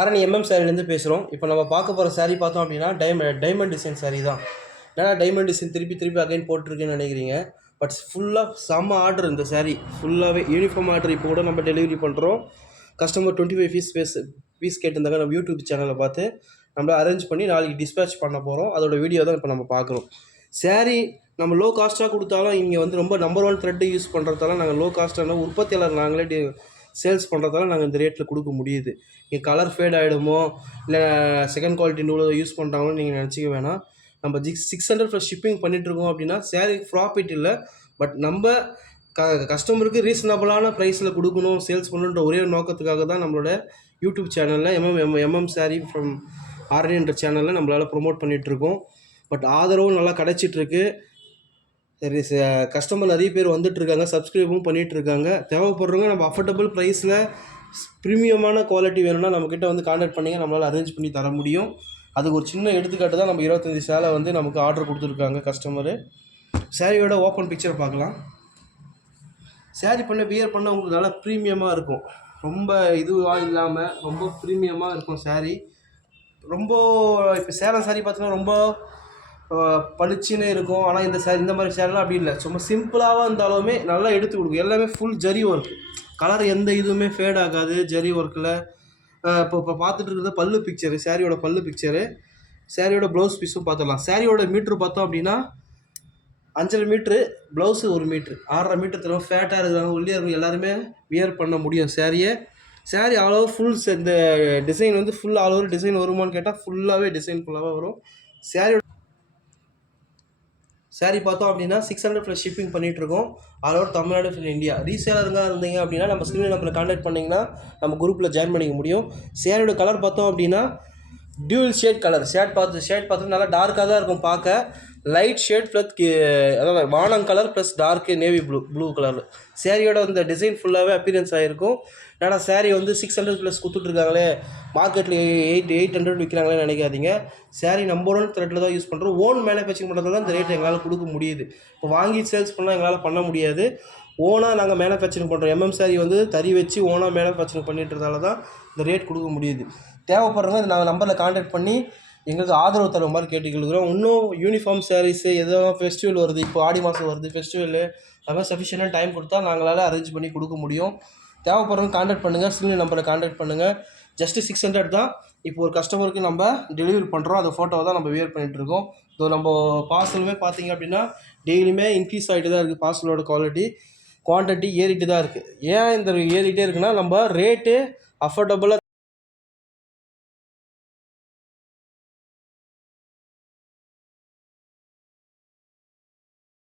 ஆரணி சாரிலேருந்து பேசுகிறோம். இப்போ நம்ம பார்க்க போகிற சாரீ பார்த்தோம் அப்படின்னா டைமண்ட் டிசைன் சாரீ தான். ஏன்னா டைமண்ட் டிசைன் திருப்பி அகைன் போட்டிருக்குன்னு நினைக்கிறீங்க. பட் ஃபுல்லாக செம்ம ஆர்டர். இந்த சாரீ ஃபுல்லாகவே யூனிஃபார்ம் ஆர்டர் இப்போ கூட நம்ம டெலிவரி பண்ணுறோம். கஸ்டமர் 25 பீஸ் கேட்டிருந்தாங்க. நம்ம யூடியூப் சேனலை பார்த்து நம்ம அரேஞ்ச் பண்ணி நாளைக்கு டிஸ்பேச் பண்ண போகிறோம். அதோட வீடியோ தான் இப்போ நம்ம பார்க்குறோம். சாரீ நம்ம லோ காஸ்ட்டாக கொடுத்தாலும் இங்கே வந்து ரொம்ப நம்பர் 1 த்ரெட்டு யூஸ் பண்ணுறதால நாங்கள் லோ காஸ்ட்டான உற்பத்தியாளர் நாங்களே சேல்ஸ் பண்ணுறதால நாங்கள் இந்த ரேட்டில் கொடுக்க முடியுது. இங்கே கலர் ஃபேட் ஆகிடுமோ இல்லை செகண்ட் குவாலிட்டி நூலை யூஸ் பண்ணுறாங்கன்னு நீங்கள் நினச்சிக்க வேணாம். நம்ம 600 ப்ளஸ் ஷிப்பிங் பண்ணிகிட்ருக்கோம் அப்படின்னா சாரீ ப்ராஃபிட் இல்லை. பட் நம்ம கஸ்டமருக்கு ரீசனபிளான ப்ரைஸில் கொடுக்கணும், சேல்ஸ் பண்ணணுன்ற ஒரே நோக்கத்துக்காக தான் நம்மளோட யூடியூப் சேனலில் சாரீ ஃப்ரம் ஆர்என்ற சேனலில் நம்மளால் ப்ரொமோட் பண்ணிகிட்ருக்கோம். பட் ஆதரவும் நல்லா கிடச்சிட்ருக்கு. சரி, கஸ்டமர் நிறைய பேர் வந்துட்டுருக்காங்க, சப்ஸ்கிரைபும் பண்ணிகிட்ருக்காங்க. தேவைப்படுறவங்க நம்ம அஃபோர்டபுள் ப்ரைஸில் ப்ரீமியமான குவாலிட்டி வேணும்னா நம்மக்கிட்ட வந்து கான்டாக்ட் பண்ணிங்க, நம்மளால் அரேஞ்ச் பண்ணி தர முடியும். அதுக்கு ஒரு சின்ன எடுத்துக்காட்டு தான் நம்ம 25 சேலை வந்து நமக்கு ஆர்டர் கொடுத்துருக்காங்க கஸ்டமரு. சாரியோட ஓப்பன் பிக்சர் பார்க்கலாம். சாரீ வியர் பண்ண உங்களுக்கு நல்லா ப்ரீமியமாக இருக்கும். ரொம்ப இதுவாக இல்லாமல் ரொம்ப ப்ரீமியமாக இருக்கும் சாரீ. ரொம்ப இப்போ சேலம் சாரீ பார்த்தீங்கன்னா ரொம்ப பளிச்சுன்னு இருக்கும். ஆனால் இந்த மாதிரி சேரீலாம் அப்படி இல்லை. சும்மா சிம்பிளாக இருந்தாலுமே நல்லா எடுத்து கொடுக்கும். எல்லாமே ஃபுல் ஜரி ஒர்க்கு. கலர் எந்த இதுவுமே ஃபேட் ஆகாது ஜரி ஒர்க்கில். இப்போ பார்த்துட்டு இருக்கிறது பல்லு பிக்சரு, சாரியோட பல்லு பிக்சரு. சாரியோட ப்ளவுஸ் பீஸும் பார்த்துடலாம். சாரியோட மீட்ரு பார்த்தோம் அப்படின்னா 5.5 மீட்ரு, ப்ளவுஸு 1 மீட்ரு, 6.5 மீட்டர். திரும்ப ஃபேட்டாக இருக்கிறவங்க உள்ளே இருக்கும் எல்லாருமே வியர் பண்ண முடியும் சாரியை. சாரீ ஆல் ஓவர் ஃபுல் இந்த டிசைன் வந்து ஃபுல் ஆல் ஓவர் டிசைன் வருமானு கேட்டால் ஃபுல்லாகவே டிசைன் ஃபுல்லாகவே வரும். சாரீ பார்த்தோம் அப்படின்னா 600 ப்ளஸ் ஷிப்பிங் பண்ணிகிட்ருக்கோம். ஆல் ஓவர் தமிழ்நாடு ஃபில் இந்தியா. ரீசேலருங்க இருந்தீங்க அப்படின்னா நம்ம ஸ்க்ரீன் நம்பரில் கான்டாக்ட் பண்ணிங்கன்னா நம்ம குரூப்பில் ஜாயின் பண்ணிக்க முடியும். சாரியோட கலர் பார்த்தோம் அப்படின்னா டியூவல் ஷேட் கலர். ஷேட் பார்த்து நல்லா டார்க்காக தான் இருக்கும் பார்க்க. லைட் ஷேட் ப்ளஸ் அதாவது வானம் colour plus torque navy blue colour. சாரியோட இந்த டிசைன் ஃபுல்லாகவே அப்பியரன்ஸ் ஆகிருக்கும். ஏன்னா சாரீ வந்து 600 ப்ளஸ் கொடுத்துட்ருக்காங்களே, மார்க்கெட்டில் 800 விற்கிறாங்களே நினைக்காதீங்க. சாரீ நம்பர் 1 த்ரெட்டில் தான் யூஸ் பண்ணுறோம். ஓன் மேனுஃபேக்சரிங் பண்ணுறதுல தான் இந்த ரேட் எங்களால் கொடுக்க முடியுது. இப்போ வாங்கி சேல்ஸ் பண்ணால் எங்களால் பண்ண முடியாது. ஓனாக நாங்கள் மேனுஃபேக்சரிங் பண்ணுறோம். சாரீ வந்து தறி வச்சு ஓனாக மேனுஃபேக்சரிங் பண்ணிட்டுறதால தான் இந்த ரேட் கொடுக்க முடியுது. தேவைப்படுறவங்க நாங்கள் நம்பரில் கான்டாக்ட் பண்ணி எங்களுக்கு ஆதரவு தர மாதிரி கேட்டுக்கிறோம். இன்னும் யூனிஃபார்ம் சாரீஸு எதாவது ஃபெஸ்டிவல் வருது, இப்போ ஆடி மாதம் வருது ஃபெஸ்டிவலு, அது மாதிரி சஃபிஷியண்டாக டைம் கொடுத்தா நாங்களால் அரேஞ்ச் பண்ணி கொடுக்க முடியும். தேவைப்படுறவங்க கான்டாக்ட் பண்ணுங்கள், ஸ்க்ரீன் நம்பரில் கான்டாக்ட் பண்ணுங்கள். ஜஸ்ட்டு 600 தான். இப்போ ஒரு கஸ்டமருக்கு நம்ம டெலிவரி பண்ணுறோம். அந்த ஃபோட்டோவை தான் நம்ம வியர் பண்ணிகிட்ருக்கோம். ஸோ நம்ம பார்சலுமே பார்த்திங்க அப்படின்னா டெய்லியுமே இன்க்ரீஸ் ஆகிட்டு தான் இருக்குது. பார்சலோட குவான்டிட்டி ஏறிட்டு தான் இருக்குது. ஏன் இந்த ஏறிட்டே இருக்குன்னா நம்ம ரேட்டு அஃபோர்டபுளாக